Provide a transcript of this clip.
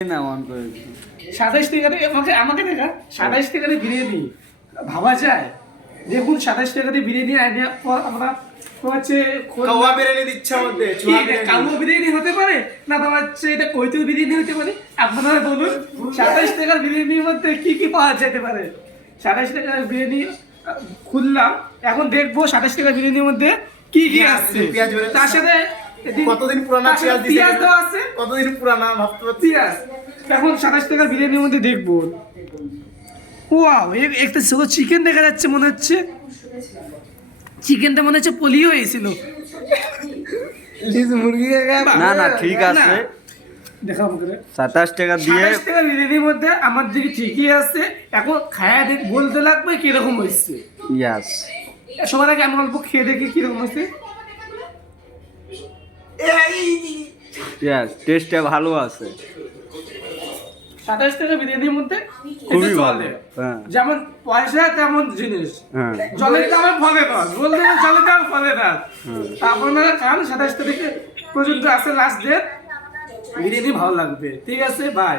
না অন করে 27 টাকাতে আমাকে দেখা 27 টাকাতে বিরিয়ানি ভাবা যায়। দেখুন 27 টাকাতে বিরিয়ানি আইডিয়া আমরা হচ্ছে কাওয়া বিরিয়ানি দিচ্ছে আমাদের কালো বিরিয়ানি হতে পারে না, তোমার হচ্ছে এটা কৈতুল বিরিয়ানি হতে পারে। আপনারা বলুন 27 টাকার বিরিয়ানির মধ্যে কি কি পাওয়া যেতে পারে। 27 টাকার বিরিয়ানি খুললাম, এখন দেখবো 27 টাকার বিরিয়ানির মধ্যে কি কি আসছে। তার সাথে কতদিন পুরানা পেঁয়াজ দেওয়া আছে, কতদিন পুরানা ভাবতে পারছি। পেঁয়াজ এখন 27 টাকার বিরিয়ানির মধ্যে দেখবো। ওয়াও, একটা ছোট চিকেন দেখা যাচ্ছে, মনে হচ্ছে চিকেনটা মনে হচ্ছে পলিও হয়েছিল। মুরগি না না ঠিক আছে। দেখাবো করে 27 টাকা দিয়ে 27 টাকার বিরিয়ানির মধ্যে আমার দিকে ঠিকই আছে। এখন খায়া দেখ বলতে লাগবে কিরকম হয়েছে। ইয়াস সবার আগে আমি অল্প খেয়ে দেখি কিরকম হয়েছে। ইয়াস টেস্টটা ভালো আছে, 27 টাকা বিরিয়ানির মধ্যে খুবই এটা ভালো। চলে। হ্যাঁ যেমন পয়সা তেমন জিনিস। হ্যাঁ জলের দামে ফলে না, বলতে গেলে জলের দাম ফলে না। আপনারা খান 27 তারিখে পর্যন্ত আছে লাস্ট ডেট, বিরিয়ানি ভালো লাগবে। ঠিক আছে, বাই।